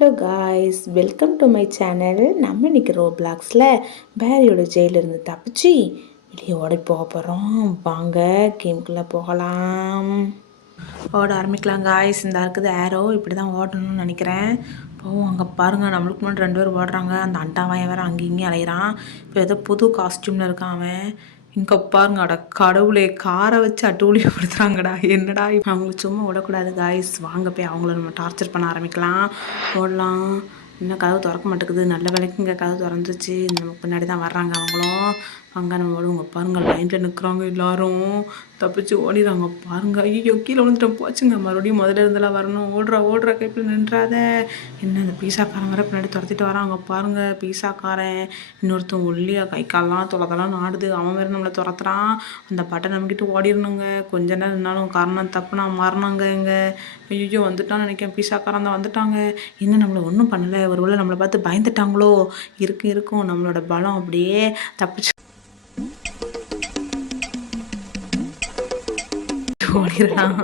Hello guys, welcome to my channel. நம்ம இன்னைக்கு ரோப்ளாக்ஸில் பேரியோட ஜெயிலிருந்து தப்பிச்சு வெளியே ஓடி போக போகிறோம். வாங்க கேம்குள்ளே போகலாம். ஓட ஆரம்பிக்கலாம் காய்ஸ். இந்த இருக்குது ஏரோ, இப்படி தான் ஓடணும்னு நினைக்கிறேன். போவோம். அங்கே பாருங்கள், நம்மளுக்கு முன்னாடி 2 பேர் ஓடுறாங்க. அந்த அண்டாவாயன் வேறு அங்கேயும் இங்கேயும் அலையிறான். இப்போ ஏதோ புது காஸ்டியூமில் இருக்கான் அவன். இங்கே பாருங்க, அட கடவுளே, காரை வச்சு அட்டூழியப்படுத்துகிறாங்கடா. என்னடா அவங்களுக்கு சும்மா விடக்கூடாது காய்ஸ். வாங்க போய் அவங்கள நம்ம டார்ச்சர் பண்ண ஆரம்பிக்கலாம். ஓடலாம். இன்னும் கதவு திறக்க மாட்டேங்குது. நல்ல வேலைக்கு இங்கே கதவு திறந்துச்சு. நமக்கு பின்னாடி தான் வர்றாங்க அவங்களும். அங்கே நம்ம ஓடுவோங்க. பாருங்கள், லைனில் நிற்கிறாங்க எல்லாரும். தப்பிச்சு ஓடிடுறாங்க பாருங்கள். ஐயோ, கீழே விழுந்துட்டோம். போச்சுங்க. மறுபடியும் முதல்ல இருந்தெல்லாம் வரணும். ஓடுற கைப்பில் நின்றாத. என்ன அந்த பீஸாக்காரன் வர பின்னாடி துரத்திட்டு வராங்க பாருங்கள். பீஸாக்காரன் இன்னொருத்தன் ஒல்லியா கை காலெலாம் தொலைதெல்லாம் நாடுது. அவன் வேறு நம்மளை துரத்துறான். அந்த பட்டை நம்மக்கிட்ட ஓடிடணுங்க. கொஞ்ச நேரம் இருந்தாலும் காரணம் தப்பு நான் மாறினாங்க. எங்கே ஐயோ வந்துட்டான்னு நினைக்கிறேன். பீஸாக்காரன் தான் வந்துட்டாங்க. இன்னும் நம்மளை ஒன்றும் பண்ணலை. ஒருவேளை நம்மளை பார்த்து பயந்துட்டாங்களோ? இருக்கும் நம்மளோட பலம். அப்படியே தப்பிச்சு ஓடிடலாம்.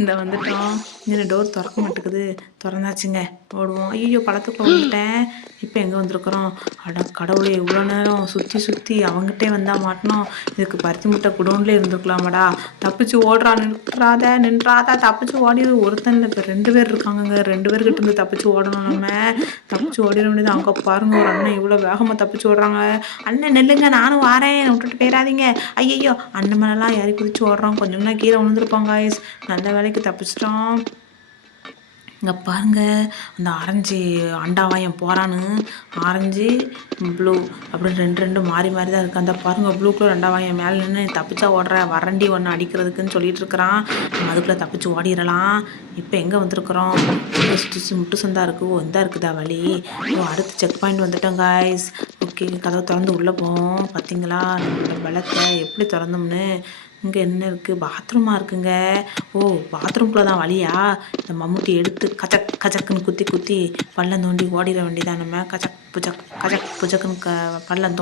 இந்த வந்துட்டோம். இந்த டோர் திறக்க மாட்டேங்குது. திறந்தாச்சுங்க. ஓடுவோம். ஐயோ, பழத்துக்குள்ள வந்துட்டேன். இப்போ எங்கே வந்திருக்கிறோம்? அட கடவுளே, இவ்வளோ நேரம் சுற்றி அவங்ககிட்டே வந்தால் மாட்டோம். இதுக்கு பருத்தி முட்டை குடோன்லேயே இருந்துருக்கலாமாடா. தப்பிச்சு ஓடுறா. நின்றாதா. தப்பிச்சு ஓடிடு. ஒருத்தன் இப்போ 2 பேர் இருக்காங்கங்க. 2 பேர்கிட்ட இருந்து தப்பிச்சு ஓடணும். நம்ம தப்பிச்சு ஓடிட வேண்டியது. அங்கே பாருங்க, ஒரு அண்ணன் இவ்வளோ வேகமாக தப்பிச்சு ஓடுறாங்க. அண்ணன் நெல்லுங்க, நானும் வாரேன், விட்டுட்டு போயிடாதீங்க. ஐயோ, அண்ணன் மேலாம் ஏறி குதிச்சு ஓடுறோம். கொஞ்சம்னா கீழே விழுந்துருப்பாங்க காய்ஸ். நல்ல வேலைக்கு தப்பிச்சிட்டோம். இங்கே பாருங்கள், அந்த ஆரஞ்சு அண்டாவாயன் போகிறான்னு. ஆரஞ்சு ப்ளூ அப்படின்னு 2 மாறி தான் இருக்குது. அந்த பாருங்கள், ப்ளூ கலர் அண்டாவாயன் மேலே நின்று தப்பிச்சா ஓடுற வறண்டி ஒன்று அடிக்கிறதுக்குன்னு சொல்லிட்டு இருக்கிறான். நம்ம அதுக்குள்ளே தப்பிச்சு ஓடிடலாம். இப்போ எங்கே வந்திருக்கிறோம்? முட்டு சந்தா இருக்குது. ஓ, இந்த இருக்குதா வழி? ஓ, அடுத்து செக் பாயிண்ட் வந்துட்டோம் காய்ஸ். ஓகே, கதவை திறந்து உள்ளே போவோம். பார்த்தீங்களா நம்மளோட பலத்தை எப்படி திறந்தோம்னு? இங்கே என்ன இருக்குது? பாத்ரூமாக இருக்குங்க. ஓ, பாத்ரூம்குள்ளே தான் வழியா? இந்த மம்முட்டி எடுத்து கச்சக்குன்னு குத்தி பள்ளம் தோண்டி ஓடிட வேண்டியதான். நம்ம கச்சக் புஜக்குன்னு பள்ளம்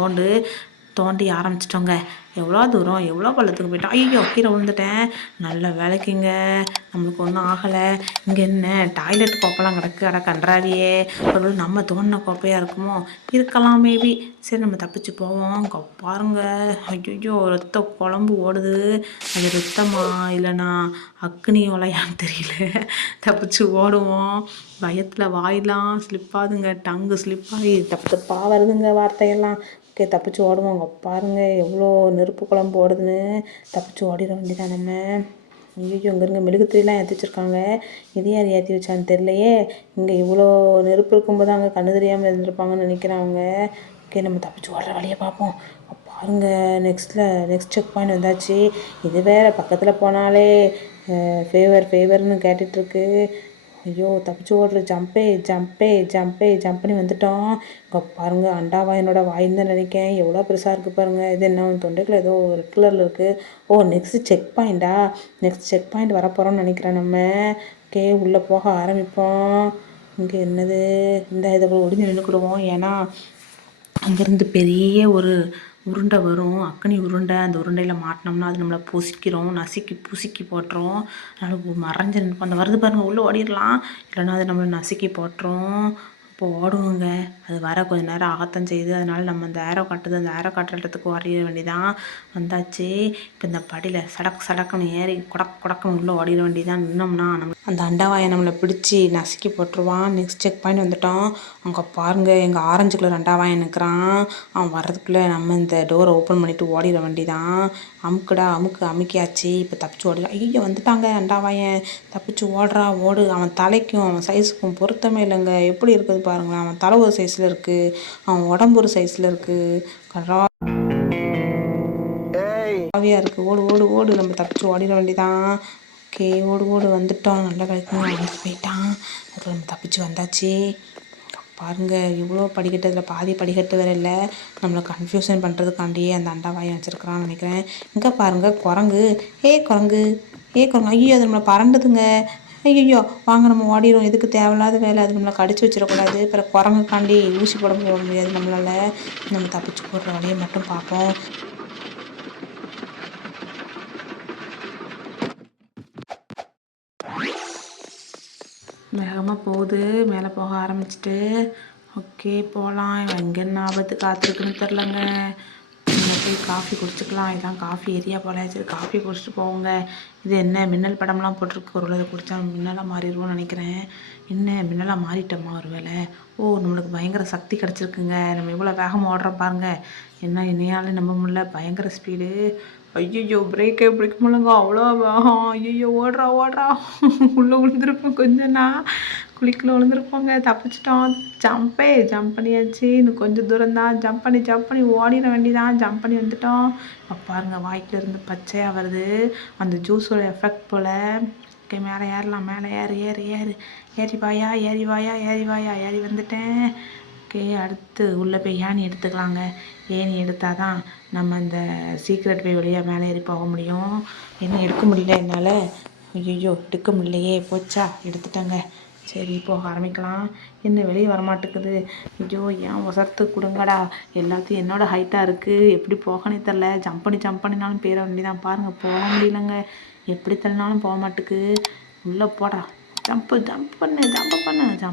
தோண்டி ஆரம்பிச்சிட்டோங்க. எவ்வளோ தூரம், எவ்வளோ பள்ளத்துக்கு போயிட்டோம். ஐயோ, கீழே விழுந்துட்டேன். நல்ல வேலைக்குங்க, நம்மளுக்கு ஒன்றும் ஆகலை. இங்கே என்ன டாய்லெட் கோப்பெல்லாம் கிடக்கு. அட கன்றாவியே, ஒரு நம்ம தோண்டின கோப்பையாக இருக்குமோ? இருக்கலாம் மேபி. சரி, நம்ம தப்பிச்சு போவோம். இங்கே பாருங்க, ஐயோ, ரத்த குழம்பு ஓடுது. அது ரத்தமா இல்லைனா அக்னி ஒலையான்னு தெரியல. தப்பிச்சு ஓடுவோம். பயத்தில் வாயெல்லாம் ஸ்லிப்பாகுதுங்க. டங்கு ஸ்லிப்பாகி தப்பாக வருதுங்க வார்த்தையெல்லாம். ஓகே, தப்பிச்சு ஓடுவோம். அங்கே பாருங்கள், எவ்வளோ நெருப்பு குழம்பு ஓடுதுன்னு. தப்பிச்சு ஓடிட வேண்டியதான் நம்ம. ஐயோ, இங்கே இருங்க, மெழுகுத்திரிலாம் ஏற்றி வச்சுருக்காங்க. இது யார் ஏற்றி வச்சான்னு தெரியலையே. இங்கே இவ்வளோ நெருப்பு இருக்கும்போது அங்கே கண்ணு தெரியாமல் இருந்திருப்பாங்கன்னு நினைக்கிறாங்க. ஓகே, நம்ம தப்பிச்சு ஓடுற வழியை பார்ப்போம். பாருங்கள், நெக்ஸ்ட் செக் பாயிண்ட் வந்தாச்சு. இது வேறு பக்கத்தில் போனாலே ஃபேவர்னு கேட்டுட்ருக்கு. ஐயோ, தப்பிச்சு ஓடுற. ஜம்ப் பண்ணி வந்துட்டோம். இங்கே பாருங்கள், அண்டாவாயனோட வாயின்னு தான் நினைக்கிறேன். எவ்வளோ பெருசாக இருக்குது பாருங்கள். இது என்ன தொண்டைக்குள்ள ஏதோ ரெட் கலரில் இருக்குது. ஓ, நெக்ஸ்ட் செக் பாயிண்ட் வரப்போகிறோம்னு நினைக்கிறேன் நம்ம. ஓகே, உள்ளே போக ஆரம்பிப்போம். இங்கே என்னது? இந்த இதை ஒடிஞ்சு நின்றுக்கிடுவோம். ஏன்னா அங்கேருந்து பெரிய ஒரு உருண்டை வரும், அக்னி உருண்டை. அந்த உருண்டையில் மாட்டினோம்னா அது நம்மளை புசுக்கி போட்டுரும். அதனால் மறைஞ்சு நிற்போம். அந்த வருது பாருங்கள், உள்ளே ஓடிடலாம். இல்லைன்னா அது நம்மளை நசுக்கி போட்டுரும். இப்போ ஓடுவோங்க. அது வர கொஞ்சம் நேரம் ஆகத்தான் செய்யுது. அதனால் நம்ம அந்த ஏரோ காட்டுற இடத்துக்கு ஓடிட வேண்டியதான். வந்தாச்சு. இப்போ இந்த படியில் சடக்குன்னு ஏறி குடக்குன்னு உள்ளே ஓடிட வேண்டியதான். நின்னோம்னா நம்ம அந்த அண்டாவாயை நம்மளை பிடிச்சி நசுக்கி போட்டுருவான். நெக்ஸ்ட் செக் பாயிண்ட் வந்துட்டோம். அங்கே பாருங்கள், எங்கள் ஆரஞ்சு கலர் அண்டாவாயன் நிற்கிறான். அவன் வர்றதுக்குள்ளே நம்ம இந்த டோரை ஓப்பன் பண்ணிவிட்டு ஓடிட வேண்டியதான். அமுக்கியாச்சு. இப்போ தப்பிச்சு ஓடிடலாம். ஐயோ, வந்துட்டாங்க அண்டாவாயன். தப்பிச்சு ஓடு. அவன் தலைக்கும் அவன் சைஸுக்கும் பொருத்தமே இல்லைங்க. எப்படி இருக்குது பாருங்களேன். அவன் தலை ஒரு சைஸில் இருக்குது, அவன் உடம்பு ஒரு சைஸில் இருக்குது. காவியாக இருக்குது. ஓடு. நம்ம தப்பிச்சு ஓடிட வேண்டியதான். ஓகே, ஓடு. வந்துட்டோம். நல்ல வேலைக்கு வந்து போயிட்டான். அதுக்கு நம்ம தப்பிச்சு வந்தாச்சு. பாருங்கள், இவ்வளோ படிக்கட்டு. இதில் பாதி படிக்கட்டு வேறு இல்லை. நம்மளை கன்ஃபியூஷன் பண்ணுறதுக்காண்டியே அந்த அண்டாவாயம் வச்சுருக்கிறான்னு நினைக்கிறேன். இங்கே பாருங்கள், குரங்கு. குரங்கு. ஐயோ, அது நம்மளை பறண்டுதுங்க. ஐயோ, வாங்க நம்ம ஓடிடும். எதுக்கு தேவையில்லாத வேலை. அது நம்மளை கடிச்சு வச்சிடக்கூடாது. அப்புறம் குரங்குக்காண்டி ஊசி போட முடியாது நம்மளால். நம்ம தப்பிச்சு போடுற வழியை மட்டும் பார்ப்போம். வேகமாக போகுது, மேலே போக ஆரம்பிச்சிட்டு. ஓகே போகலாம். இவன் எங்கே என்ன ஆபத்து காத்திருக்குன்னு தெரிலங்க. போய் காஃபி குடிச்சிக்கலாம். இதான் காஃபி ஏரியா போல. சரி காஃபி குடிச்சிட்டு போவோங்க. இது என்ன மின்னல் படம்லாம் போட்டிருக்கு. ஒரு இதை குடித்தா மின்னலாக மாறிடுவோம்னு நினைக்கிறேன். என்ன மின்னலாக மாறிட்டோமா ஒரு வேளை? ஓ நம்மளுக்கு பயங்கர சக்தி கிடச்சிருக்குங்க. நம்ம எவ்வளோ வேகமாக ஓடுறோம் பாருங்கள். என்ன என்னையாலும் நம்ப முடியல, பயங்கர ஸ்பீடு. ஐயோ பிரேக்கே பிடிக்க முடியலங்க, அவ்வளோ வேகம். ஐயோ ஓடுறா ஓடுறா. உள்ளே விழுந்துருப்போம், கொஞ்சம் நான் குழிக்குள்ளே விழுந்துருப்போங்க. தப்பிச்சிட்டோம். ஜம்ப் பண்ணியாச்சு. இன்னும் கொஞ்சம் தூரம் தான். ஜம்ப் பண்ணி ஓடிட வேண்டிதான். ஜம்ப் பண்ணி வந்துட்டோம். இப்போ பாருங்கள் வாய்க்குள்ள இருந்து பச்சையாக வருது. அந்த ஜூஸோட எஃபெக்ட் போல். ஓகே மேலே ஏறலாம். மேலே ஏறு ஏறு ஏறு ஏறி வாயா ஏறி வாயா ஏறி வாயா ஏறி வந்துட்டேன். ஓகே அடுத்து உள்ளே போய் ஏணி எடுத்துக்கலாங்க. ஏணி எடுத்தால் தான் நம்ம அந்த சீக்ரெட் வே வழியாக மேலே ஏறி போக முடியும். என்ன எடுக்க முடியல என்னால். ஐயோ எடுக்க முடியலையே. போச்சா, எடுத்துட்டேங்க. சரி போக ஆரம்பிக்கலாம். என்ன வெளியே வரமாட்டேக்குது. ஐயோ ஏன் உசரத்து கொடுங்கடா. எல்லாத்தையும் என்னோடய ஹைட்டாக இருக்குது. எப்படி போகனே தெரில. ஜம்ப் பண்ணினாலும் பேர வேண்டிதான். பாருங்கள் போக முடியலங்க. எப்படி தள்ளினாலும் போக மாட்டுக்கு. உள்ளே போடா. ஜம்ப்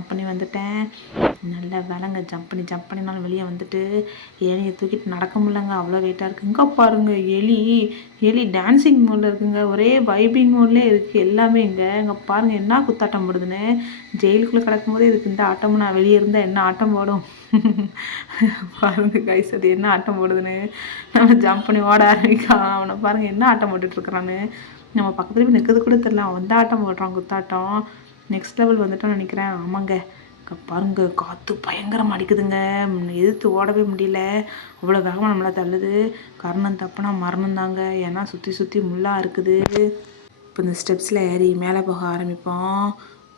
பண்ணி வந்துட்டேன். நல்ல வேலைங்க. ஜம்ப் பண்ணினாலும் வெளியே வந்துட்டு ஏனியை தூக்கிட்டு நடக்க முடியலங்க. அவ்வளோ வெயிட்டாக இருக்குது. இங்கே பாருங்கள் எலி டான்ஸிங் மோடில் இருக்குங்க. ஒரே வைபிங் மோட்லேயே இருக்குது எல்லாமே. இங்கே பாருங்கள் என்ன குத்தாட்டம் போடுதுன்னு. ஜெயிலுக்குள்ளே கிடக்கும்போதே இதுக்கு இந்த ஆட்டமும் நான் வெளியே இருந்தால் என்ன ஆட்டம் போடும். பாருங்க கைஸ் அது என்ன ஆட்டம் போடுதுன்னு. நம்ம ஜம்ப் பண்ணி ஓட ஆரம்பிக்கலாம். அவனை பாருங்கள் என்ன ஆட்டம் போட்டுட்ருக்குறான்னு. நம்ம பக்கத்துல போய் நிற்கிறது கூட தெரியல. அவன் வந்து ஆட்டம் போடுறான் குத்தாட்டம். நெக்ஸ்ட் லெவல் வந்துட்டோன்னு நினைக்கிறேன். ஆமாங்க பாருங்க காற்று பயங்கரமாக அடிக்குதுங்க. எதிர்த்து ஓடவே முடியல. அவ்வளோ வேகமாக நம்மளை தள்ளுது. கர்ணம் தப்புனா மரணம் தாங்க. ஏன்னா சுற்றி முள்ளாக இருக்குது. இப்போ இந்த ஸ்டெப்ஸில் ஏறி மேலே போக ஆரம்பிப்போம்.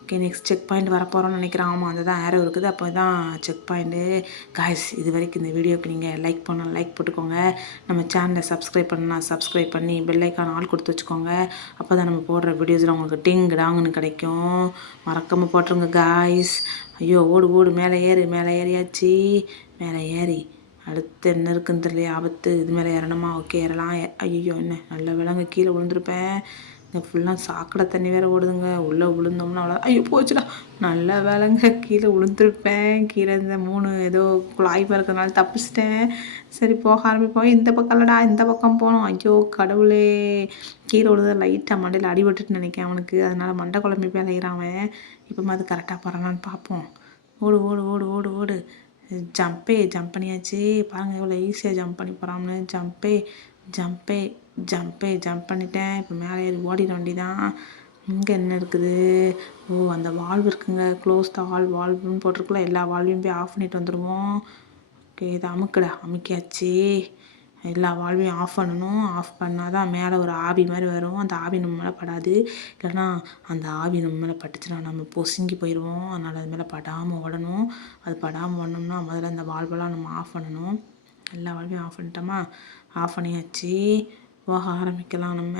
ஓகே நெக்ஸ்ட் செக் பாயிண்ட் வரப்போகிறோன்னு நினைக்கிறேன். ஆமாம் அந்த தான் ஏரோ இருக்குது. அப்போ தான் செக் பாயிண்ட்டு. காய்ஸ் இது வரைக்கும் இந்த வீடியோக்கு நீங்கள் லைக் போட்டுக்கோங்க. நம்ம சேனலை சப்ஸ்கிரைப் சப்ஸ்கிரைப் பண்ணி பெல் ஐக்கான் ஆல் கொடுத்து வச்சுக்கோங்க. அப்போ தான் நம்ம போடுற வீடியோஸில் உங்களுக்கு டிங் டாங்குன்னு கிடைக்கும். மறக்காமல் போட்டுருங்க காய்ஸ். ஐயோ ஓடு மேலே ஏறியாச்சு. மேலே ஏறி அடுத்து என்ன இருக்குன்னு தெரியல. ஆபத்து. இது மேலே ஏறணுமா? ஓகே ஏறலாம். ஐயோ என்ன நல்ல விலங்கு கீழே விழுந்திருப்பேன். ஃபுல்லாக சாக்கடை தண்ணி வேறு ஓடுதுங்க. உள்ளே விழுந்தோம்னா அவ்வளோ. ஐயோ போச்சுடா. நல்ல வேலைங்க கீழே விழுந்துருப்பேன். கீழே இந்த 3 ஏதோ குழாய் பறக்கிறதுனால தப்பிச்சிட்டேன். சரி போக ஆரம்பிப்போம். இந்த பக்கம் இல்லைடா, இந்த பக்கம் போகணும். ஐயோ கடவுளே. கீழே விழுத லைட்டாக மண்டையில் அடிபட்டுட்டு நினைக்கிறேன் அவனுக்கு. அதனால் மண்டை குழம்பி பேலையிறான் அவன். இப்போ அது கரெக்டாக போகிறானான்னு பார்ப்போம். ஓடு ஜம்ப் பண்ணியாச்சு. பாருங்கள் எவ்வளோ ஈஸியாக ஜம்ப் பண்ணி போகிறான்னு. ஜம்ப் பண்ணிட்டேன். இப்போ மேலே ஏறி ஓடிட வேண்டிதான். இங்கே என்ன இருக்குது? ஓ அந்த வால்வு இருக்குங்க. க்ளோஸ் த வால்வுன்னு போட்டிருக்குள்ள. எல்லா வால்வையும் போய் ஆஃப் பண்ணிட்டு வந்துடுவோம். ஓகே இதை அமுக்கியாச்சு. எல்லா வால்வையும் ஆஃப் பண்ணணும். ஆஃப் பண்ணால் தான் மேலே ஒரு ஆவி மாதிரி வரும். அந்த ஆவி நம்ம மேலே படாது. இல்லைன்னா அந்த ஆவி நம்ம மேலே பட்டுச்சுன்னா நம்ம பொசுங்கி போயிடுவோம். அதனால் அது மேலே படாமல் ஓடணும். அது படாமல் ஓடணும்னா முதல்ல அந்த வால்வெல்லாம் நம்ம ஆஃப் பண்ணணும். எல்லா வால்வையும் ஆஃப் பண்ணிட்டோமா? ஆஃப் பண்ணியாச்சு. போக ஆரம்பிக்கலாம். நம்ம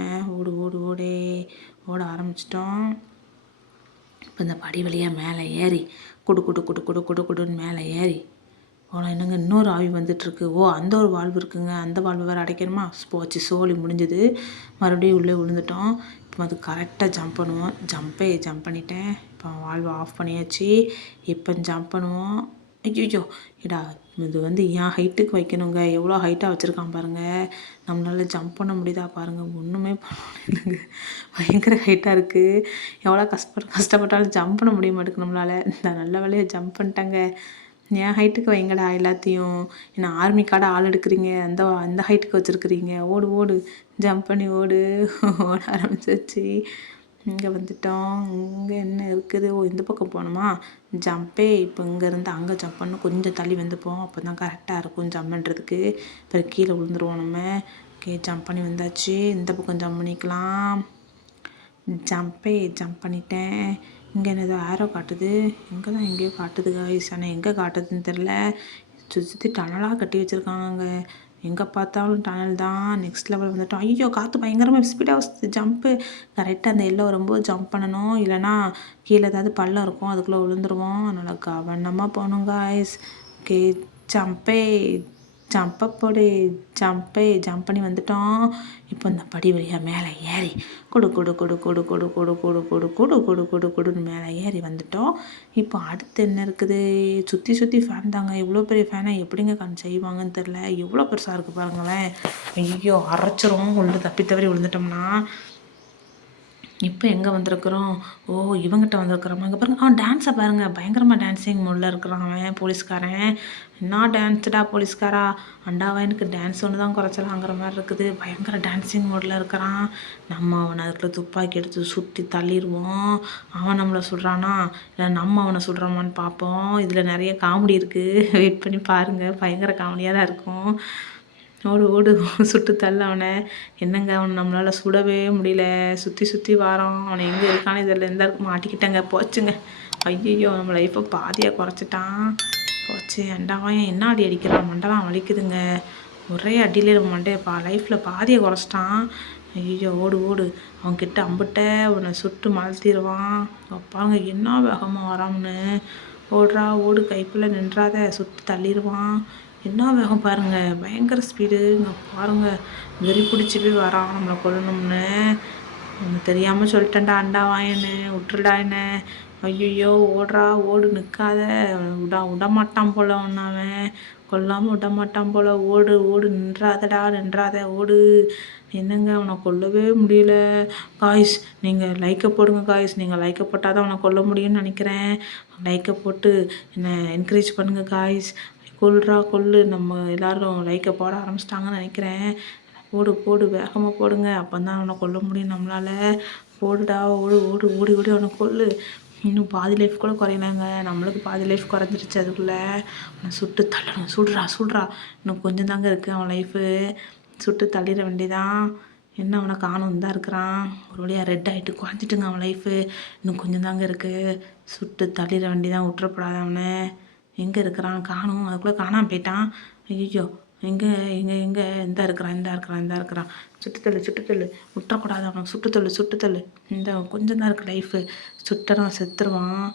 ஓட ஆரம்பிச்சிட்டோம். இப்போ இந்த படி வழியாக மேலே ஏறி குடுன்னு மேலே ஏறி போனால் என்னங்க இன்னொரு ஆவி வந்துட்டுருக்கு. ஓ அந்த ஒரு வால்வு இருக்குங்க. அந்த வால்வு வேறு அடைக்கணுமா? போச்சு சோழி முடிஞ்சது. மறுபடியும் உள்ளே விழுந்துட்டோம். இப்போ அது கரெக்டாக ஜம்ப் பண்ணுவோம். ஜம்ப் பண்ணிட்டேன். இப்போ வால்வு ஆஃப் பண்ணியாச்சு. இப்போ ஜம்ப் பண்ணுவோம். ஐயோ இடா இது என் ஹைட்டுக்கு வைக்கணுங்க. எவ்வளோ ஹைட்டாக வச்சுருக்கான் பாருங்கள். நம்மளால் ஜம்ப் பண்ண முடியுதா பாருங்கள். ஒன்றுமே பண்ண முடியலங்க. பயங்கர ஹைட்டாக இருக்குது. எவ்வளோ கஷ்டப்பட்டாலும் ஜம்ப் பண்ண முடிய மாட்டேங்குது நம்மளால். இந்த நல்ல வேலையை ஜம்ப் பண்ணிட்டாங்க. என் ஹைட்டுக்கு வைங்கடா எல்லாத்தையும். ஏன்னா ஆர்மி கார்டு ஆள் எடுக்கிறீங்க. அந்த ஹைட்டுக்கு வச்சுருக்குறீங்க. ஓடு ஜம்ப் பண்ணி ஓட ஆரம்பிச்சிச்சு. இங்கே வந்துட்டோம். இங்கே என்ன இருக்குது? ஓ இந்த பக்கம் போகணுமா? இப்போ இங்கேருந்து அங்கே ஜம்ப் பண்ணணும். கொஞ்சம் தள்ளி வந்துப்போம். அப்போ தான் கரெக்டாக இருக்கும் ஜம்ப் பண்ணுறதுக்கு. அப்புறம் கீழே விழுந்துருவோம் நம்ம. ஓகே ஜம்ப் பண்ணி வந்தாச்சு. இந்த பக்கம் ஜம்ப் பண்ணிக்கலாம். ஜம்ப் பண்ணிட்டேன். இங்கே ஏதோ ஆரோ காட்டுது. இங்கே தான் எங்கேயோ காட்டுது காய்ஸ். ஆனால் எங்கே காட்டுதுன்னு தெரில. சுற்றி டனலாக கட்டி வச்சுருக்காங்க. எங்கே பார்த்தாலும் டனல் தான். நெக்ஸ்ட் லெவல் வந்துட்டோம். ஐயோ காற்று பயங்கரமாக ஸ்பீடாக வச்சுது. ஜம்ப்பு கரெக்டாக அந்த எல்லோ வரும்போது ஜம்ப் பண்ணணும். இல்லைனா கீழே ஏதாவது பள்ளம் இருக்கும், அதுக்குள்ளே விழுந்துருவோம். அதனால் கவனமாக போகணும் காய்ஸ். ஓகே ஜம்பை போடு ஜம்ப் பண்ணி வந்துட்டோம். இப்போ இந்த படி வழியாக மேலே ஏறி கொடு கொடு கொடு கொடு கொடு கொடு கொடு கொடு கொடு கொடு கொடு கொடுன்னு மேலே ஏறி வந்துட்டோம். இப்போ அடுத்து என்ன இருக்குது? சுற்றி ஃபேன் தாங்க. இவ்வளோ பெரிய ஃபேனை எப்படிங்க செய்வாங்கன்னு தெரில. எவ்வளோ பெருசாக இருக்குது பாருங்களேன். ஐயோ அரைச்சிரும் உள்ள தப்பி தவறி விழுந்துட்டோம்னா. இப்போ எங்கே வந்திருக்கிறோம்? ஓ இவங்கிட்ட வந்திருக்கிறோம். அங்கே பாருங்கள், அவன் டான்ஸை பாருங்கள், பயங்கரமாக டான்ஸிங் மூடில் இருக்கிறான் அவன் போலீஸ்காரன். என்ன டான்ஸுடா போலீஸ்காரா, அண்டாவனுக்கு டான்ஸ் ஒன்று தான் குறைச்சலாங்கிற மாதிரி இருக்குது. பயங்கர டான்ஸிங் மூடில் இருக்கிறான். நம்ம அவனை அதுக்குள்ள துப்பாக்கி எடுத்து சுட்டி தள்ளிடுவோம். அவன் நம்மளை சுடுறானா இல்லை நம்ம அவனை சுடுறோமான்னு பார்ப்போம். இதில் நிறைய காமெடி இருக்குது, வெயிட் பண்ணி பாருங்கள். பயங்கர காமெடியாக தான் இருக்கும். ஓடு ஓடு சுட்டு தள்ள அவனை. என்னங்க அவனை நம்மளால் சுடவே முடியல. சுற்றி வாரோம். அவனை எங்கே இருக்கானே இதில் எந்த மாட்டிக்கிட்டேங்க. போச்சுங்க. ஐயோ நம்ம லைஃப்பை பாதியாக குறைச்சிட்டான். போச்சு. அண்டாவான் என்ன அடி அடிக்கிறான், மண்டலாம் வலிக்குதுங்க. ஒரே அடியிலே மண்டையப்பா லைஃப்பில் பாதியை குறைச்சிட்டான். ஐயோ ஓடு ஓடு, அவன்கிட்ட அம்பிட்ட அவனை சுட்டு மலர்த்திடுவான். அப்பாங்க என்ன வேகமாக வரான்னு. ஓடுறா ஓடு, கைப்புள்ள நின்றாத, சுட்டு தள்ளிடுவான். என்ன வேகம் பாருங்கள், பயங்கர ஸ்பீடு. இங்கே பாருங்கள், வெறி பிடிச்சி போய் வரான் நம்மளை கொல்லணும்னு. அவனு தெரியாமல் சொல்லிட்டேன்டா அண்டாவாயன்னு, விட்டுருடா என்ன. ஐயோ ஓடுறா ஓடு, நிற்காத, விடமாட்டான் போல ஒன்று. அவன் கொல்லாமல் விடமாட்டான் போல். ஓடு ஓடு, நின்றாத ஓடு. என்னங்க அவனை கொல்லவே முடியல. காய்ஸ் நீங்கள் லைக்கை போடுங்க காய்ஸ். நீங்கள் லைக்கை போட்டால் தான் அவனை கொல்ல முடியும்னு நினைக்கிறேன். லைக்கை போட்டு என்னை என்கரேஜ் பண்ணுங்கள் காய்ஸ். கொல்லு. நம்ம எல்லோரும் லைக்கை போட ஆரம்பிச்சிட்டாங்கன்னு நினைக்கிறேன். போடு வேகமாக போடுங்க. அப்போ தான் அவனை கொல்ல முடியும் நம்மளால். போடுடா ஓடு ஓடு, ஓடி அவனை கொல்லு. இன்னும் பாதி லைஃப் கூட குறையலாங்க. நம்மளுக்கு பாதி லைஃப் குறைஞ்சிருச்சு. அதுக்குள்ளே அவனை சுட்டு தள்ளணும். சுடுறா. இன்னும் கொஞ்சம் தாங்க இருக்குது அவன் லைஃபு. சுட்டு தள்ளிட வேண்டியதான். என்ன அவனை காணும் தான் இருக்கிறான். ஒரு வழியாக ரெட் ஆகிட்டு குறைஞ்சிட்டுங்க அவன் லைஃபு. இன்னும் கொஞ்சம் தாங்க இருக்குது. சுட்டு தள்ளிட வேண்டியதான். விட்டுறப்படாத அவனை. எங்கே இருக்கிறான் காணும். அதுக்குள்ளே காணாமல் போயிட்டான். ஐயோ எங்கே இந்த இருக்கிறான். சுட்டுத்தள்ளு விட்டக்கூடாது அவனை. சுட்டுத்தள்ளு. இந்த கொஞ்சம் தான் இருக்குது லைஃபு. சுட்டறான், செத்துருவான்.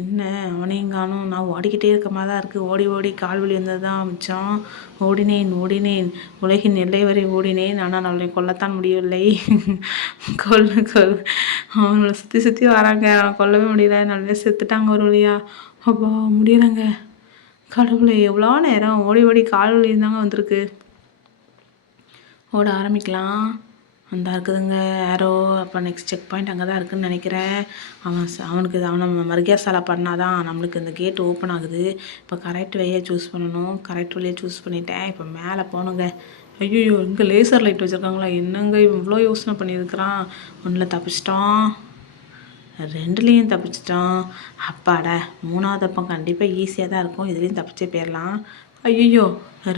என்ன அவனையும் காணும். நான் ஓடிக்கிட்டே இருக்க மாதிரி தான் இருக்குது. ஓடி கால் வலி வந்தது தான் மிச்சம். ஓடினேன் உலகின் எல்லை வரை ஓடினேன். ஆனால் அவளை கொல்லத்தான் முடியவில்லை. கொல்லு அவங்கள சுற்றி வராங்க. அவனை கொல்லவே முடியல. நல்லா செத்துட்டாங்க ஒரு வழியா. அப்பா முடியலைங்க. கடவுளே எவ்வளோ நேரம் ஓடி கால் வலி தாங்க வந்திருக்கு. ஓட ஆரம்பிக்கலாம். அந்த இருக்குதுங்க ஏரோ. அப்போ நெக்ஸ்ட் செக் பாயிண்ட் அங்கே தான் இருக்குதுன்னு நினைக்கிறேன். அவனை மருகேசாலை பண்ணால் தான் நம்மளுக்கு இந்த கேட் ஓப்பன் ஆகுது. இப்போ கரெக்ட் வழியை சூஸ் பண்ணணும். கரெக்ட் வழியை சூஸ் பண்ணிட்டேன். இப்போ மேலே போகணுங்க. ஐயோ இங்கே லேசர் லைட் வச்சுருக்காங்களா? என்னங்க இவ்வளோ யோசனை பண்ணியிருக்கிறான். ஒன்றில் தப்பிச்சிட்டோம், 2லேயும் தப்பிச்சிட்டோம். அப்பாடா, 3வது அப்பம் கண்டிப்பாக ஈஸியாக தான் இருக்கும். இதுலேயும் தப்பிச்சே போயிடலாம். ஐயோ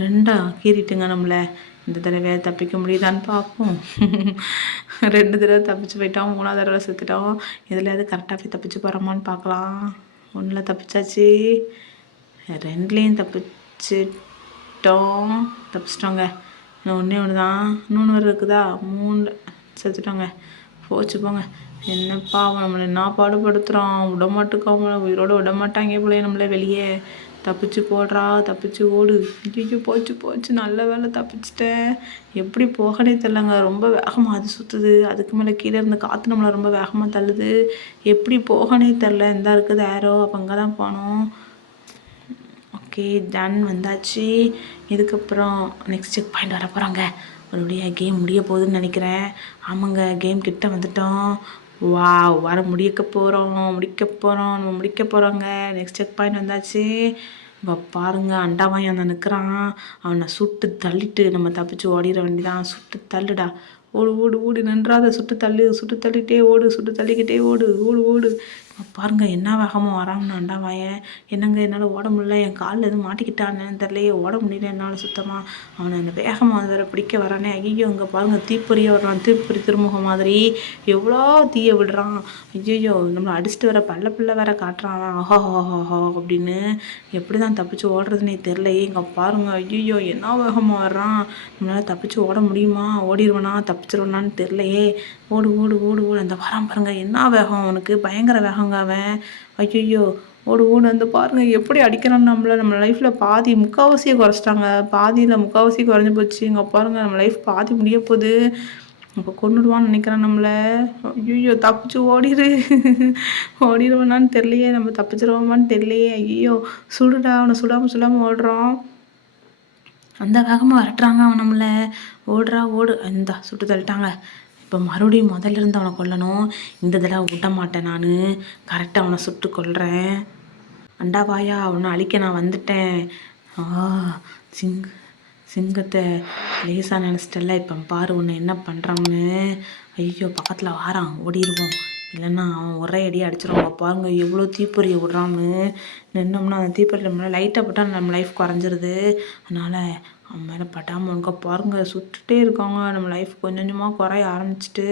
2 கீறிட்டுங்க நம்மளை. இந்த தடவை தப்பிக்க முடியுதான்னு பார்ப்போம். 2 தடவை தப்பிச்சு போயிட்டோம். 3வது தடவை செத்துட்டோம். இதில் எது கரெக்டாக போய் தப்பிச்சு போகிறோமான்னு பார்க்கலாம். 1ல் தப்பிச்சாச்சு, 2லேயும் தப்பிச்சிட்டோங்க. இன்னும் ஒன்று தான். இன்னொன்று இருக்குதா? 3 செத்துட்டோங்க. போச்சு போங்க. என்னப்பா அவன் நம்மளை என்ன பாடுபடுத்துகிறான். விடமாட்டுக்காம உயிரோட விடமாட்டாங்க போல நம்மளை வெளியே. தப்பிச்சு ஓடு. ஐயோ போச்சு. நல்ல வேலை தப்பிச்சிட்டேன். எப்படி போகனே தெரிலங்க. ரொம்ப வேகமாக அது சுற்றுது. அதுக்கு மேலே கீழே இருந்த காற்று நம்மளை ரொம்ப வேகமாக தள்ளுது. எப்படி போகனே தெரில. இந்த இருக்குது ஏரோ. அப்போ அங்கே தான் போனோம். ஓகே டன், வந்தாச்சு. இதுக்கப்புறம் நெக்ஸ்ட் செக் பாயிண்ட் வர போகிறாங்க. மறுபடியும் கேம் முடிய போகுதுன்னு நினைக்கிறேன். ஆமாங்க, கேம் கிட்ட வந்துட்டோம். வர முடிக்க போகிறோங்க. நெக்ஸ்ட் செக் பாயிண்ட் வந்தாச்சு. இப்போ பாருங்கள், அண்டாவாய் அந்த நிற்கிறான். அவனை சுட்டு தள்ளிட்டு நம்ம தப்பிச்சு ஓடிட வேண்டியதான். சுட்டு தள்ளுடா. ஓடு நின்றாத. சுட்டு தள்ளிக்கிட்டே ஓடு. பாருங்கள் என்ன வேகமாக வரான்னு அண்டாவாயன். என்னங்க என்னால் ஓட முடியல. என் காலில் எதுவும் மாட்டிக்கிட்டான்னு தெரியலையே. ஓட முடியல என்னால் சுத்தமாக. அவனை அந்த வேகமாக அது வேறு பிடிக்க வரானே. ஐயோ இங்கே பாருங்கள், தீப்பொறியை வர்றான். தீப்பொறி திருமுகம் மாதிரி எவ்வளோ தீயை விடுறான். ஐயோ நம்மளை அடிச்சுட்டு வர பல்ல வேற காட்டுறான். ஆஹா அப்படின்னு. எப்படி தான் தப்பிச்சு ஓடுறதுனே தெரிலையே. இங்கே பாருங்கள், ஐயோ என்ன வேகமாக வர்றான். நம்மளால் தப்பிச்சு ஓட முடியுமா? ஓடிடுவேனா தப்பிச்சிருவேனான்னு தெரிலையே. ஓடு. அந்த வரான் பாருங்கள், என்ன வேகம் அவனுக்கு, பயங்கர வேகங்க அவன். ஐயோ ஓடு ஓடு அந்த பாருங்க எப்படி அடிக்கிறான்னு நம்ம லைஃப்பில் பாதி முக்கால்வாசியை குறைச்சிட்டாங்க. பாதியில் முக்கால்வாசி குறைஞ்சி போச்சு. இங்கே பாருங்க நம்ம லைஃப் பாதி முடிய போகுது. இப்போ கொண்டுடுவான்னு நினைக்கிறேன் நம்மளை. ஐயோ தப்பிச்சு ஓடிடு. ஓடிடுவோனான்னு தெரியலையே, நம்ம தப்பிச்சிருவோமான்னு தெரியலையே. ஐயோ சுடுடா, அவனை சுடாமல் ஓடுறோம். அந்த வேகமாக விரட்டுறாங்க அவன் நம்மளை. ஓடுறா ஓடு. இந்தா சுட்டு தள்ளிட்டாங்க. இப்போ மறுபடியும் முதல்ல இருந்து அவனை கொல்லணும். இந்த தடவை விட மாட்டேன் நான். கரெக்டாக அவனை சுட்டு கொல்றேன். அண்டாவாயா, அவனை அழிக்க நான் வந்துட்டேன். சிங் சிங்கத்தை லேசாக நினச்சிட்டல. இப்போ பாரு உன்னை என்ன பண்ணுறான்னு. ஐயோ பக்கத்தில் வாரான், ஓடிடுவோம். இல்லைன்னா அவன் ஒரே அடியாக அடிச்சிடுவாங்க. பாருங்க எவ்வளோ தீப்பொறியை விட்றான்னு. நின்னோம்னா அந்த தீப்பொறியில் நம்மளை லைட்டாக பட்டால் நம்ம லைஃப் குறைஞ்சிருது. அதனால் அவன் மேலே பட்டாமல் உனக்கு பாருங்கள் சுட்டுட்டே இருக்காங்க. நம்ம லைஃப் கொஞ்சம் கொஞ்சமாக குறைய ஆரம்பிச்சிட்டு.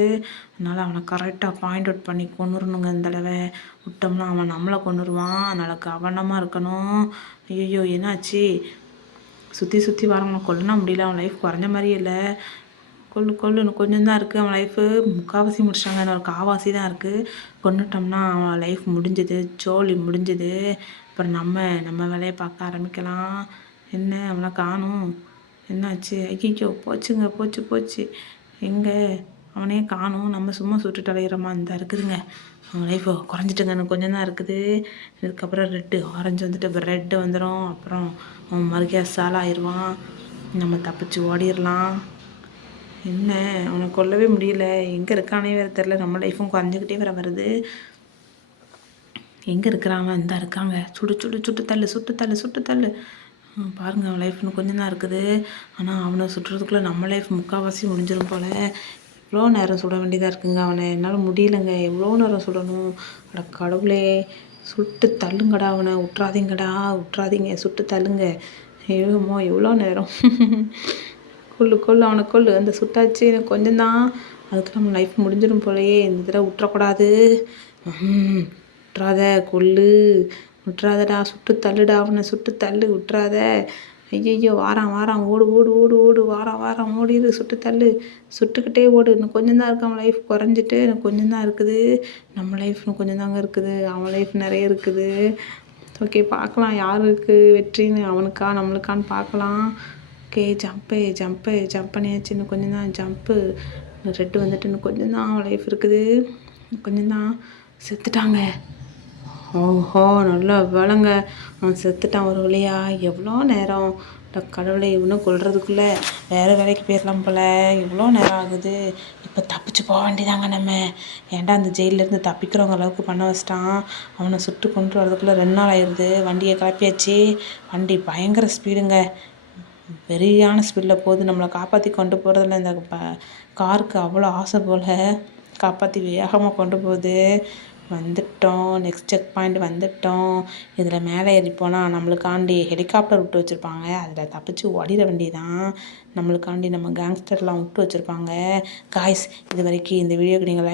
அதனால் அவனை கரெக்டாக பாயிண்ட் அவுட் பண்ணி கொண்டுருணுங்க. இந்த தடவை விட்டோம்னா அவன் நம்மளை கொண்டுருவான். அதனால் கவனமாக இருக்கணும். ஐயோ என்னாச்சு? சுற்றி வரவனை கொல்லுனா முடியல. அவன் லைஃப் குறைஞ்ச மாதிரியே இல்லை. கொல்லு இன்னும் கொஞ்சம் தான் இருக்குது. அவன் லைஃபு முக்கால்வாசி முடிச்சிட்டாங்க. இன்னொரு கால்வாசி தான் இருக்குது. கொண்டுட்டோம்னா அவன் லைஃப் முடிஞ்சது, ஜோலி முடிஞ்சது. அப்புறம் நம்ம வேலையை பார்க்க ஆரம்பிக்கலாம். என்ன அவனை காணும்? என்னாச்சு? ஐயோ போச்சுங்க, போச்சு. எங்கே அவனே காணும். நம்ம சும்மா சுட்டுட்டு அலையிறோமா? இந்த இருக்குதுங்க அவன் லைஃப் குறைஞ்சிட்டுங்க. இன்னும் கொஞ்சம் தான் இருக்குது. இதுக்கப்புறம் ஆரஞ்சு வந்துட்டு அப்புறம் ரெட்டு வந்துடும். அப்புறம் அவன் மறுக்கையா சாலாகிடுவான். நம்ம தப்பிச்சு ஓடிடலாம். என்ன அவனை கொல்லவே முடியல. எங்கே இருக்கானே வேறு தெரில. நம்ம லைஃப்பும் குறைஞ்சிக்கிட்டே வேற வருது. எங்கே இருக்கிறான்? இந்த இருக்காங்க. சுட்டு தள்ளு. பாருங்கள் அவன் லைஃப் இன்னும் கொஞ்சம் தான் இருக்குது. ஆனால் அவனை சுட்டுறதுக்குள்ளே நம்ம லைஃப் முக்கால்வாசி முடிஞ்சிடும் போல். எவ்வளோ நேரம் சுட வேண்டியதாக இருக்குங்க அவனை. என்னால் முடியலைங்க. எவ்வளோ நேரம் சுடணும்? அட கடவுளே, சுட்டு தள்ளுங்கடா அவனை. விட்றாதீங்க, சுட்டு தள்ளுங்க. ஐயோமோ எவ்வளோ நேரம். கொல்லு அவனை கொல்லு. அந்த சுட்டாச்சு எனக்கு கொஞ்சம் தான். அதுக்கு நம்ம லைஃப் முடிஞ்சிடும் போலையே. இந்த தடவை விட்டுறக்கூடாது. விட்றாத, கொல்லு. விட்றாதடா, சுட்டு தள்ளுடா அவனை. சுட்டு தள்ளு, விட்றாத. ஐயோ வாரான். ஓடு. வாரான் ஓடிடு. சுட்டு தள்ளு. சுட்டுக்கிட்டே ஓடு. இன்னும் கொஞ்சம் தான் இருக்குது. அவன் லைஃப் குறைஞ்சிட்டு இன்னும் கொஞ்சம் தான் இருக்குது. நம்ம லைஃப் இன்னும் கொஞ்சம் தாங்க இருக்குது. அவன் லைஃப் நிறைய இருக்குது. ஓகே பார்க்கலாம் யாருக்கு வெற்றின்னு. அவனுக்கா நம்மளுக்கான்னு பார்க்கலாம். ஓகே ஜம்ப் பண்ணியாச்சு. இன்னும் கொஞ்சம் தான் ஜம்ப்பு. ரெட்டு வந்துட்டு இன்னும் கொஞ்சம் தான் அவன் லைஃப் இருக்குது. கொஞ்சம் தான். செத்துட்டாங்க. ஓஹோ நல்லா வேலைங்க. அவன் செத்துட்டான் ஒரு வழியா. எவ்வளோ நேரம்? கடவுளை இன்னும் கொல்றதுக்குள்ளே வேறு வேலைக்கு போயிடலாம் போல். எவ்வளோ நேரம் ஆகுது? இப்போ தப்பிச்சு போக வேண்டியதாங்க நம்ம. ஏன்டா அந்த ஜெயிலேருந்து தப்பிக்கிறவங்க அளவுக்கு பண்ண வச்சிட்டான். அவனை சுட்டு கொண்டு வரதுக்குள்ளே 2 நாள் ஆயிடுது. வண்டியை கிளப்பியாச்சு. வண்டி பயங்கர ஸ்பீடுங்க. வெறியான ஸ்பீடில் போகுது. நம்மளை காப்பாற்றி கொண்டு போகிறதில்ல. இந்த காருக்கு அவ்வளோ ஆசை போல். காப்பாற்றி வேகமாக கொண்டு போகுது. வந்துட்டோம். நெக்ஸ்ட் செக் பாயிண்ட் வந்துட்டோம். இதில் மேலே ஏறி போனால் நம்மளுக்காண்டி ஹெலிகாப்டர் விட்டு வச்சுருப்பாங்க. அதில் தப்பிச்சு ஓடிட வேண்டியதான். நம்மளுக்காண்டி நம்ம கேங்ஸ்டர்லாம் விட்டு வச்சுருப்பாங்க. காய்ஸ், இது வரைக்கும் இந்த வீடியோக்கு நீங்கள்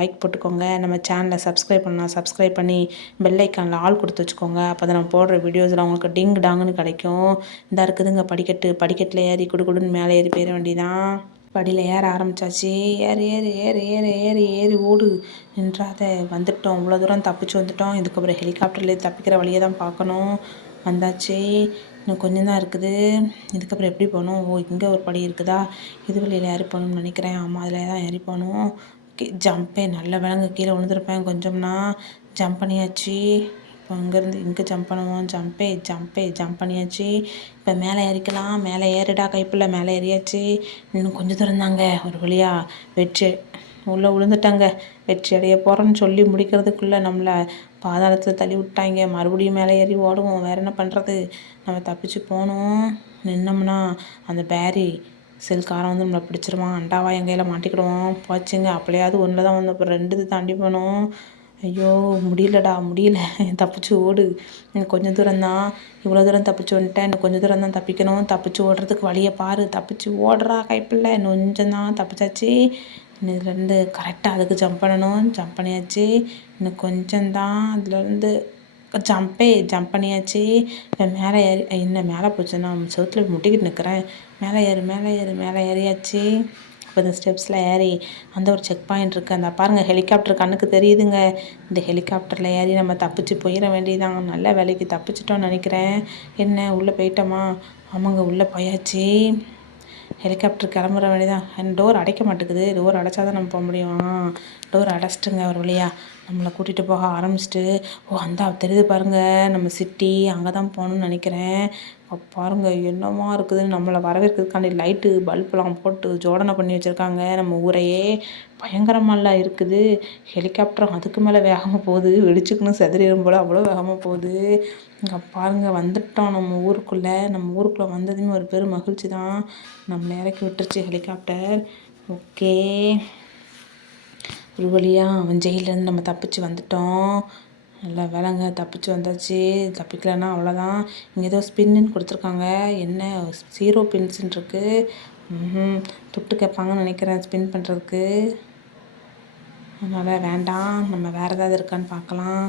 லைக் போட்டுக்கோங்க. நம்ம சேனலை சப்ஸ்கிரைப் பண்ணி பெல் ஐக்கானில் ஆல் கொடுத்து வச்சுக்கோங்க. அப்போ தான் நம்ம போடுற வீடியோஸில் உங்களுக்கு டிங் டாங்குன்னு கிடைக்கும். இந்த இருக்குதுங்க படிக்கட்டில் ஏறி குடுன்னு மேலே ஏறி போயிட வேண்டியதான். படியில் ஏற ஆரம்பித்தாச்சு. ஏறி ஓடு. நின்றாத. வந்துட்டோம். இவ்வளோ தூரம் தப்பிச்சு வந்துட்டோம். இதுக்கப்புறம் ஹெலிகாப்டர்லேயே தப்பிக்கிற வழியை தான் பார்க்கணும். வந்தாச்சு. இன்னும் கொஞ்சம் தான் இருக்குது. இதுக்கப்புறம் எப்படி போகணும்? இங்கே ஒரு படி இருக்குதா? இது வழியில் ஏறி போகணும்னு நினைக்கிறேன். ஆமாம், அதில் தான் ஏறி போகணும். ஜம்பே நல்ல விலங்கு. கீழே விழுந்துருப்பேன் கொஞ்சம்னா. ஜம்ப் பண்ணியாச்சு. இப்போ அங்கேருந்து இங்கே ஜம்ப் பண்ணுவோம். ஜம்ப் பண்ணியாச்சு. இப்போ மேலே ஏறிக்கலாம். மேலே ஏறிடா கைப்பில். மேலே ஏறியாச்சு. இன்னும் கொஞ்சம் தூரம் தாங்க. ஒரு வழியாக வெற்றி உள்ளே விழுந்துட்டாங்க. வெற்றி அடைய போகிறோன்னு சொல்லி முடிக்கிறதுக்குள்ளே நம்மளை பாதாளத்தில் தள்ளி விட்டாங்க. மறுபடியும் மேலே ஏறி ஓடுவோம். வேறு என்ன பண்ணுறது? நம்ம தப்பிச்சு போகணும். நின்னோம்னா அந்த பேரி செல்காரன் வந்து நம்மளை பிடிச்சிருவான். அண்டாவா என் கையில் மாட்டிக்கிடுவோம். போச்சுங்க. அப்படியாவது ஒன்று தான் வந்து அப்புறம் 2 தாண்டி போகணும். ஐயோ முடியல. தப்பிச்சு ஓடு. இன்னும் கொஞ்சம் தூரம் தான். இவ்வளோ தூரம் தப்பிச்சு வந்துட்டேன். இன்னும் கொஞ்சம் தூரம் தான் தப்பிக்கணும். தப்பிச்சு ஓடுறதுக்கு வழியை பாரு. தப்பிச்சு ஓடுறா கைப்பில்லை. இன்னும் கொஞ்சம் தான் தப்பிச்சாச்சு. இதுலேருந்து கரெக்டாக அதுக்கு ஜம்ப் பண்ணணும். ஜம்ப் பண்ணியாச்சு. இன்னும் கொஞ்சம் தான். அதுலேருந்து ஜம்ப் பண்ணியாச்சு. இப்போ மேலே ஏறி மேலே போச்சுன்னா செவுத்துல முட்டிக்கிட்டு நிற்கிறேன். மேலே ஏறியாச்சு. இப்போ இந்த ஸ்டெப்ஸில் ஏறி அந்த ஒரு செக் பாயிண்ட் இருக்குது, அந்த பாருங்கள் ஹெலிகாப்டர் கண்ணுக்கு தெரியுதுங்க. இந்த ஹெலிகாப்டரில் ஏறி நம்ம தப்பிச்சு போயிட வேண்டியதான். நல்ல வேலைக்கு தப்பிச்சிட்டோன்னு நினைக்கிறேன். என்ன உள்ளே போயிட்டோமா? ஆமாங்க, உள்ளே போயாச்சு. ஹெலிகாப்டர் கிளம்புற வேண்டியதான். டோர் அடைக்க மாட்டேங்குது. டோர் அடைச்சா தான் நம்ம போக முடியும். டோர் அடைச்சிட்டுங்க ஒரு வழியா நம்மளை கூட்டிகிட்டு போக ஆரம்பிச்சிட்டு. அந்த தெரியுது பாருங்கள் நம்ம சிட்டி, அங்கே தான் போகணுன்னு நினைக்கிறேன். பாருங்கள் என்னமா இருக்குதுன்னு நம்மளை வரவேற்கிறதுக்காண்டி லைட்டு பல்பெலாம் போட்டு ஜோடனை பண்ணி வச்சுருக்காங்க. நம்ம ஊரையே பயங்கரமாலாம் இருக்குது. ஹெலிகாப்டரும் அதுக்கு மேலே வேகமாக போகுது. வெடிச்சுக்குன்னு செதறிடும் போல் அவ்வளோ வேகமாக போகுது. இங்கே பாருங்கள் வந்துட்டோம் நம்ம ஊருக்குள்ளே. நம்ம ஊருக்குள்ளே வந்ததுமே ஒரு பெரும் மகிழ்ச்சி தான். நம்மளை இறக்கி விட்டுருச்சு ஹெலிகாப்டர். ஓகே, ஒரு வழியாக அவன் ஜெயிலேருந்து நம்ம தப்பிச்சு வந்துட்டோம். நல்லா வேலைங்க, தப்பிச்சு வந்தாச்சு. தப்பிக்கலைன்னா அவ்வளோதான். இங்கே ஏதோ ஸ்பின்னு கொடுத்துருக்காங்க. என்ன 0 பின்ஸுன்னு இருக்குது. துட்டு கேட்பாங்கன்னு நினைக்கிறேன் ஸ்பின் பண்ணுறதுக்கு. அதனால் வேண்டாம், நம்ம வேறு ஏதாவது இருக்கான்னு பார்க்கலாம்.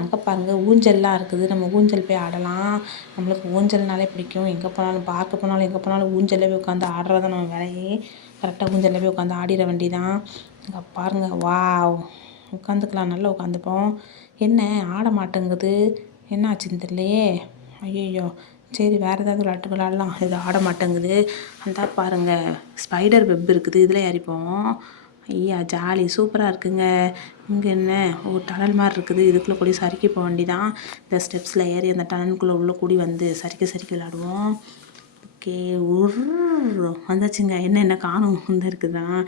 அங்கே பாருங்கள் ஊஞ்சல்லாம் இருக்குது. நம்ம ஊஞ்சல் போய் ஆடலாம். நம்மளுக்கு ஊஞ்சல்னாலே பிடிக்கும். எங்கே போனாலும் பார்க்க போனாலும் எங்கே போனாலும் ஊஞ்சல்ல போய் உட்காந்து ஆடுறதான் நம்ம வேலையே. கரெக்டாக ஊஞ்சல்ல போய் உட்காந்து ஆடிட வேண்டியதான். இங்கே பாருங்கள், வாவ், உட்காந்துக்கலாம், நல்லா உட்காந்துப்போம். என்ன ஆட மாட்டேங்குது, என்ன ஆச்சுன்னு தெரியலையே. ஐயோ, சரி வேறு ஏதாவது விளையாட்டு விளையாடலாம். இது ஆட மாட்டேங்குது. அந்த பாருங்கள் ஸ்பைடர் வெப் இருக்குது, இதில் ஏறிப்போம். ஜாலி, சூப்பராக இருக்குங்க. இங்கே என்ன டனல் மாதிரி இருக்குது, இதுக்குள்ளே கூடி சறுக்கி போக வேண்டிதான். இந்த ஸ்டெப்ஸில் ஏறி அந்த டனலுக்குள்ளே உள்ளே கூடி வந்து சறுக்கி விளையாடுவோம். ஓகே, வந்தாச்சுங்க. என்ன காணும் இந்த இருக்குதான்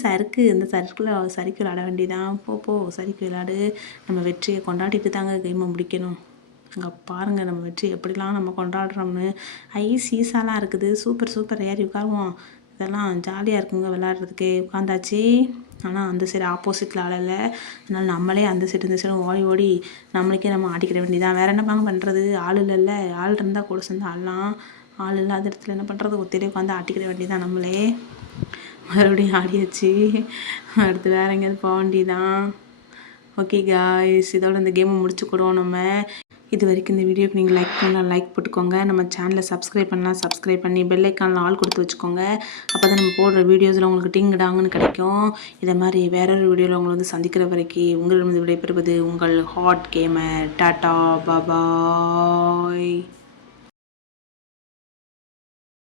சறுக்கு, இந்த சறுக்கில் சறுக்கி விளையாட வேண்டியதான். போ சறுக்கி விளையாடு. நம்ம வெற்றியை கொண்டாடிட்டு தாங்க கேமை முடிக்கணும். அங்கே பாருங்கள் நம்ம வெற்றி எப்படிலாம் நம்ம கொண்டாடுறோம்னு. சீசாலாம் இருக்குது. சூப்பர் ஏறி உட்காருவோம். இதெல்லாம் ஜாலியாக இருக்குங்க விளையாடுறதுக்கு. உட்காந்தாச்சு. ஆனால் அந்த சைடு ஆப்போசிட்டில் ஆளலை. அதனால் நம்மளே அந்த சைடு இந்த சைடும் ஓடி நம்மளுக்கே நம்ம ஆடிக்கிற வேண்டியதான். வேறு என்ன பண்ணுறது? ஆள் இல்லைல்ல. ஆள் இருந்தால் கூட சேர்ந்து ஆடலாம். ஆள் இல்லாத இடத்துல என்ன பண்ணுறது? ஒத்திலே உட்காந்து ஆட்டிக்கிற வேண்டியதான் நம்மளே. மறுபடியும் ஆடியாச்சு. அடுத்து வேறு எங்கேயாவது போக வேண்டியதான். ஓகே காய்ஸ், இதோட இந்த கேமை முடிச்சுக்கிடுவோம் நம்ம. இது வரைக்கும் இந்த வீடியோக்கு நீங்கள் லைக் பண்ணலாம், லைக் போட்டுக்கோங்க. நம்ம சேனலை சப்ஸ்கிரைப் பண்ணலாம், சப்ஸ்கிரைப் பண்ணி பெல் ஐக்கானில் ஆல் கொடுத்து வச்சுக்கோங்க. அப்போ தான் நம்ம போடுற வீடியோஸில் உங்களுக்கு டிங்டாங்கன்னு கிடைக்கும். இதை மாதிரி வேறொரு வீடியோவில் உங்களை வந்து சந்திக்கிற வரைக்கும் உங்களிடம் விடைபெறுவது உங்கள் ஹாட் கேமர். டாட்டா, பாபாய்.